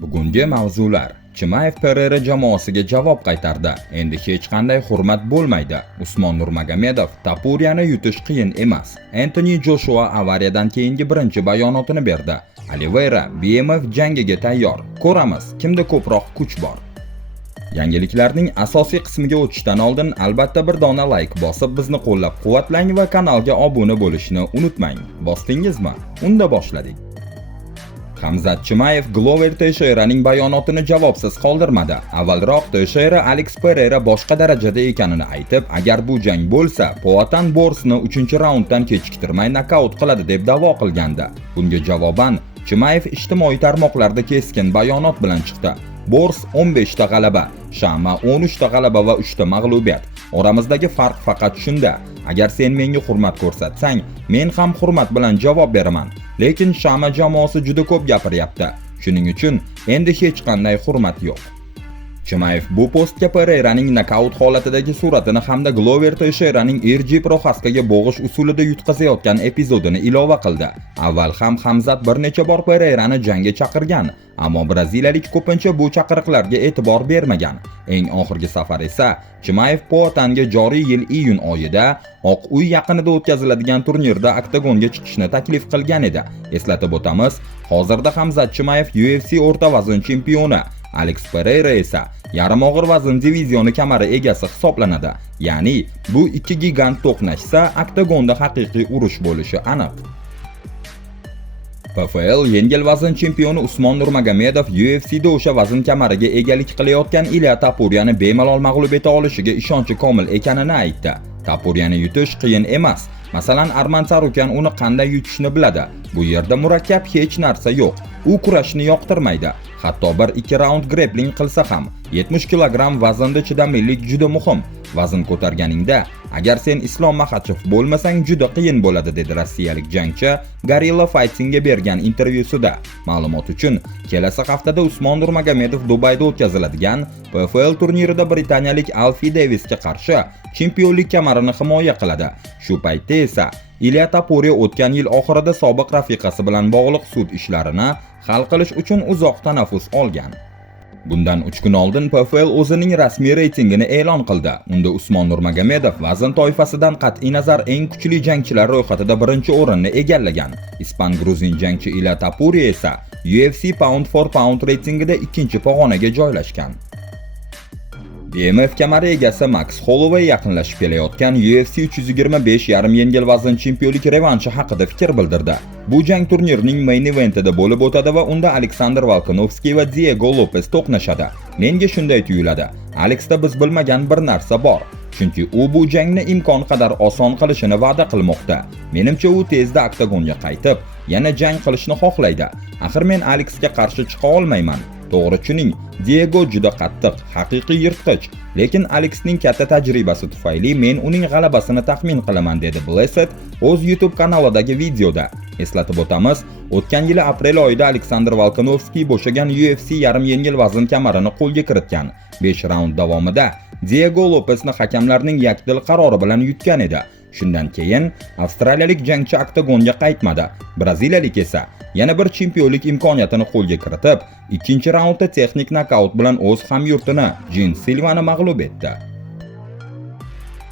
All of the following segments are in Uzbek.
Bugungi mavzular: Chimayev Pereira jamoasiga javob qaytardi. Endi hech qanday hurmat bo'lmaydi. Usmon Nurmagomedov: Tapuriyani yutish qiyin emas. Anthony Joshua avariyadan keyingi birinchi bayonotini berdi. Oliveira: BMF jangiga tayyor. Ko'ramiz, kimda ko'proq kuch bor. Yangiliklarning asosiy qismiga o'tishdan oldin albatta bir dona like bosib bizni qo'llab-quvvatlang va kanalga obuna bo'lishni unutmang. Bosdingizmi? Unda boshladik. Hamzat Chimayev Glover Teixeiraning bayonotini javobsiz qoldirmadi. Avvalroq Teixeira Alex Pereira boshqa darajada ekanini aytib, agar bu jang bo'lsa, Poatan Borsni 3-raunddan kechiktirmay nokaut qiladi deb da'vo qilgandi. Bunga javoban Chimayev ijtimoiy tarmoqlarda keskin bayonot bilan chiqdi. Bors 15 ta g'alaba, Shama 13 ta g'alaba va 3 ta mag'lubiyat. Oramizdagi farq faqat shunda: agar sen menga hurmat ko'rsatsang, men ham hurmat bilan javob beraman. Lekin Shama jamoasi juda ko'p gapiryapti. Shuning uchun endi hech qanday hurmat yo'q. Chimayev bu postga Pereiraning nokaut holatidagi suratini hamda Glover Teixeiraning RG Proxaskaga bo'g'ish usulida yutqazayotgan epizodini ilova qildi. Avval ham Hamzat bir necha bor Pereirani jangga chaqirgan, ammo braziliyalik ko'pincha bu chaqiriqlarga e'tibor bermagan. Eng oxirgi safar esa Chimayev Poatanga joriy yil iyun oyida Oq uy yaqinida o'tkaziladigan turnirda oktagonga chiqishni taklif qilgan edi. Eslatib o'tamiz, hozirda Hamzat Chimayev UFC o'rta vazn chempioni, Alex Pereira esa yarim og'ir vazn divizioni kamari egasi hisoblanadi. Ya'ni bu ikki gigant to'qnashsa, oktagonda haqiqiy urush bo'lishi aniq. PFL yengil vazn chempioni Usmon Nurmagomedov UFC'da o'sha vazn kamariga egalik qilayotgan Ilya Tapuriyani bemalol mag'lub eta olishiga ishonchi komil ekanini aytdi. Tapuriyani yutish qiyin emas. Masalan, Arman Tsarukyan uni qanday yutishni biladi. Bu yerda murakkab hech narsa yo'q. U kurashni yoqtirmaydi. Hatto 1-2 raund grappling qilsa ham 70 kg vaznda chidamlilik juda muhim. Vazn ko'targaningda agar sen Islom Maxachev bo'lmasang juda qiyin bo'ladi, dedi rossiyalik jangchi Gorilla Fightingga bergan intervyusida. Ma'lumot uchun, kelasi haftada Usmon Nurmagomedov Dubayda o'tkaziladigan PFL turnirida britaniyalik Alfie Davisga qarshi chempionlik kamarini himoya qiladi. Shu paytda esa Ilya Tapuriya o'tgan yil oxirida sobiq rafiqasi bilan bog'liq sud ishlarini hal qilish uchun uzoq tanaffus olgan. Bundan 3 kun oldin PFL o'zining rasmiy reytingini e'lon qildi. Unda Usmon Nurmagomedov vazn toifasidan qat'iy nazar eng kuchli jangchilar ro'yxatida birinchi o'rinni egallagan. Ispan-gruzin jangchi Ilya Tapuriya esa UFC pound for pound reytingida ikkinchi pog'onaga joylashgan. BMF kamari egasi Max Holloway yaqinlashib kelayotgan UFC 325 yarim yengil vazn chempionlik revanshi haqida fikr bildirdi. Bu jang turnirning main eventida bo'lib o'tadi va unda Alexander Volkanovski va Diego Lopez to'qnashadi. Menga shunday tuyuladi. Alexda biz bilmagan bir narsa bor. Chunki u bu jangni imkon qadar oson qilishini va'da qilmoqda. Menimcha u tezda oktagonga qaytib, yana jang qilishni xohlaydi. Axir men Alexga qarshi chiqa olmayman. To'g'ri tushuning, Diego juda qattiq, haqiqiy yirtqich, lekin Alexning katta tajribasi tufayli men uning g'alabasini taxmin qilaman, dedi Blessed o'z YouTube kanalidagi videoda. Eslatib o'tamiz, o'tgan yili aprel oyida Alexander Volkanovski bo'shagan UFC yarim yengil vazn kamarini qo'lga kiritgan. 5 raund davomida Diego Lopesni hakamlarning yakdil qarori bilan yutgan edi. Shundan keyin avstraliyalik jangchi oktagonga qaytmadi. Braziliyalik esa yana bir chempionlik imkoniyatini qo'lga kiritib, ikkinchi raundda texnik nokaut bilan o'z hamyurtini Jin Silvani mag'lub etdi.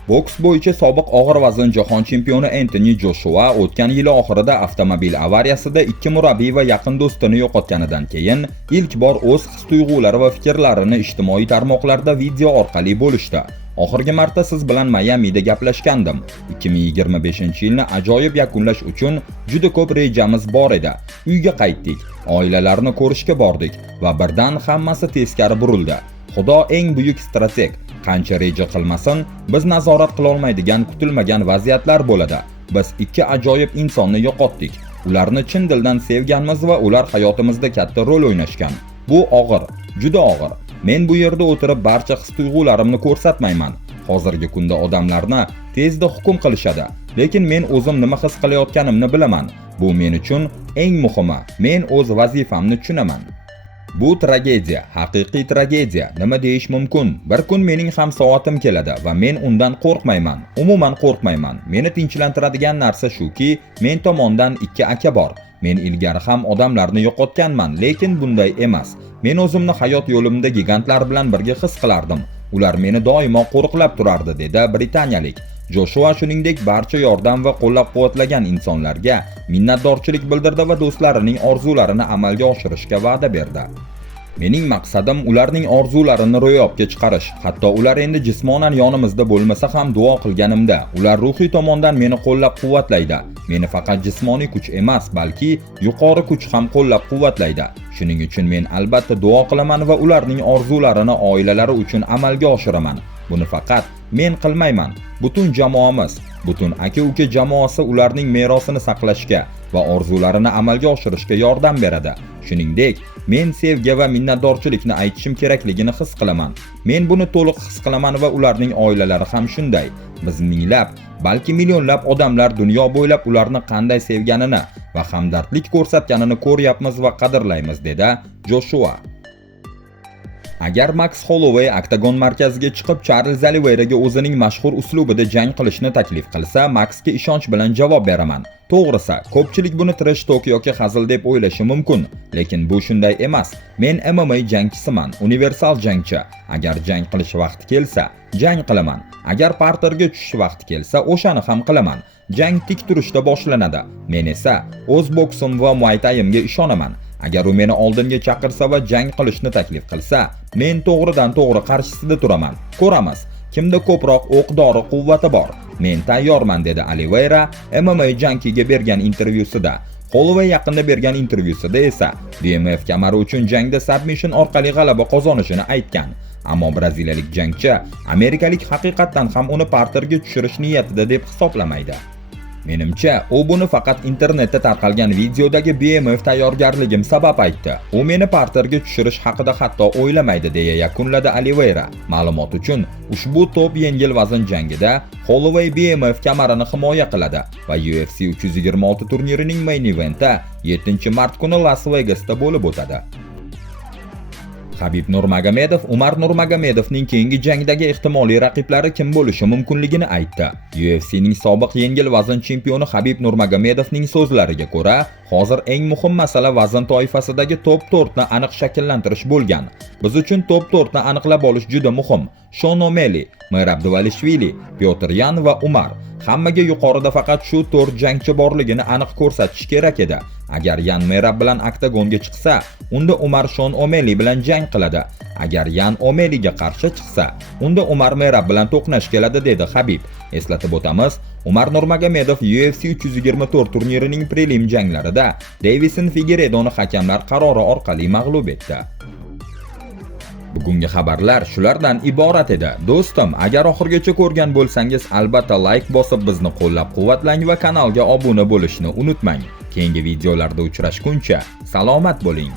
Boks bo'yicha sobiq og'ir vazn jahon chempioni Anthony Joshua o'tgan yil oxirida avtomobil avariyasida 2 murabbiy va yaqin do'stini yo'qotganidan keyin ilk bor o'z his-tuyg'ulari va fikrlarini ijtimoiy tarmoqlarda video orqali bo'lishdi. Oxirgi marta siz bilan Mayamida gaplashgandim. 2025-yilni ajoyib yakunlash uchun juda ko'p rejamiz bor edi. Uyga qaytdik, oilalarni ko'rishga bordik va birdan hammasi teskari burildi. Xudo eng buyuk strateg. Qancha reja qilmasin, biz nazorat qila olmaydigan kutilmagan vaziyatlar bo'ladi. Biz 2 ajoyib insonni yo'qotdik. Ularni chin dildan sevganmiz va ular hayotimizda katta rol o'ynashgan. Bu og'ir, juda og'ir. Men bu yerda o'tirib barcha his-tuyg'ularimni ko'rsatmayman. Hozirgi kunda odamlarni tezda hukm qilishadi, lekin men o'zim nima his qilayotganimni bilaman. Bu men uchun eng muhimi. Men o'z vazifamni tushunaman. Bu tragediya, haqiqiy tragediya. Nima deyish mumkin? Bir kun mening ham soatim keladi va men undan qo'rqmayman. Umuman qo'rqmayman. Meni tinchlantiradigan narsa shuki, men tomondan ikki aka bor. Men ilgari ham odamlarni yo'qotganman, lekin bunday emas. Men o'zimni hayot yo'limda gigantlar bilan birga his qilardim. Ular meni doimo qo'riqlab turardi, dedi britaniyalik. Joshua shuningdek barcha yordam va qo'llab-quvvatlagan insonlarga minnatdorchilik bildirdi va do'stlarining orzularini amalga oshirishga va'da berdi. Mening maqsadim ularning orzularini ro'yobga chiqarish. Hatto ular endi jismonan yonimizda bo'lmasa ham duo qilganimda, ular ruhiy tomondan meni qo'llab-quvvatlaydi. Meni faqat jismoniy kuch emas, balki yuqori kuch ham qo'llab-quvvatlaydi. Shuning uchun men albatta duo qilaman va ularning orzularini oilalari uchun amalga oshiraman. Buni faqat men qilmayman. Butun jamoamiz, butun aka-uka jamoasi ularning merosini saqlashga va orzularini amalga oshirishga yordam beradi. Shuningdek, men sevgi va minnatdorchilikni aytishim kerakligini his qilaman. Men buni to'liq his qilaman va ularning oilalari ham shunday. Biz minglab, balki millionlab odamlar dunyo bo'ylab ularni qanday sevganini va hamdardlik ko'rsatganini ko'ryapmiz va qadrlaymiz, dedi Joshua. Agar Max Holloway oktagon markaziga chiqib Charles Oliveiraga o'zining mashhur uslubida jang qilishni taklif qilsa, Maxga ishonch bilan javob beraman. To'g'risi, ko'pchilik buni trash talk yoki hazil deb o'ylashi mumkin, lekin bu shunday emas. Men MMA jangchisiman, universal jangchi. Agar jang qilish vaqti kelsa, jang qilaman. Agar parterga tushish vaqti kelsa, o'shani ham qilaman. Jang tik turishda boshlanadi. Men esa o'z boksim va Muay Thai'imga ishonaman. Agar u meni oldinga chaqirsa va jang qilishni taklif qilsa, men to'g'ridan-to'g'ri qarshisida turaman. Ko'ramiz, kimda ko'proq o'q-dori quvvati bor. Men tayyorman, dedi Oliveira MMA Junkie'ga bergan intervyusida. Holloway yaqinda bergan intervyusida esa BMF kamari uchun jangda submission orqali g'alaba qozonishini aytgan. Ammo braziliyalik jangchi amerikalik haqiqatan ham uni parterga tushirish niyatida deb hisoblamaydi. Menimcha, u buni faqat internetda tarqalgan videodagi BMF tayyorgarligim sabab aytdi. U meni parterga tushirish haqida hatto o'ylamaydi, deya yakunladi Oliveira. Ma'lumot uchun, ushbu top yengil vazn jangida Holloway BMF kamarini himoya qiladi va UFC 326 turnirining main eventi 7-mart kuni Las Vegasda bo'lib o'tadi. Habib Nurmagomedov Umar Nurmagomedovning keyingi jangdagi ehtimoliy raqiblari kim bo'lishi mumkinligini aytdi. UFC'ning sobiq yengil vazn chempioni Habib Nurmagomedovning so'zlariga ko'ra, hozir eng muhim masala vazn toifasidagi top 4 ni aniq shakllantirish bo'lgan. Biz uchun top 4 ni aniqlab olish juda muhim. Sean O'Malley, Merab Dvalishvili, Petr Yan va Umar. Hammaga yuqorida faqat shu 4 jangchi borligini aniq ko'rsatish kerak edi. Agar Yan Merab bilan oktagonga chiqsa, unda Umar Sean O'Malley bilan jang qiladi. Agar Yan O'Malleyga qarshi chiqsa, unda Umar Merab bilan to'qnash keladi, dedi Habib. Eslatib o'tamiz, Umar Nurmagomedov UFC 324 turnirining prelim janglarida Davison Figueiredoni hakamlar qarori orqali mag'lub etdi. Bugungi xabarlar shulardan iborat edi. Do'stim, agar oxirgacha ko'rgan bo'lsangiz, albatta like bosib bizni qo'llab-quvvatlang va kanalga obuna bo'lishni unutmang. Keyingi videolarda uchrashguncha salomat bo'ling.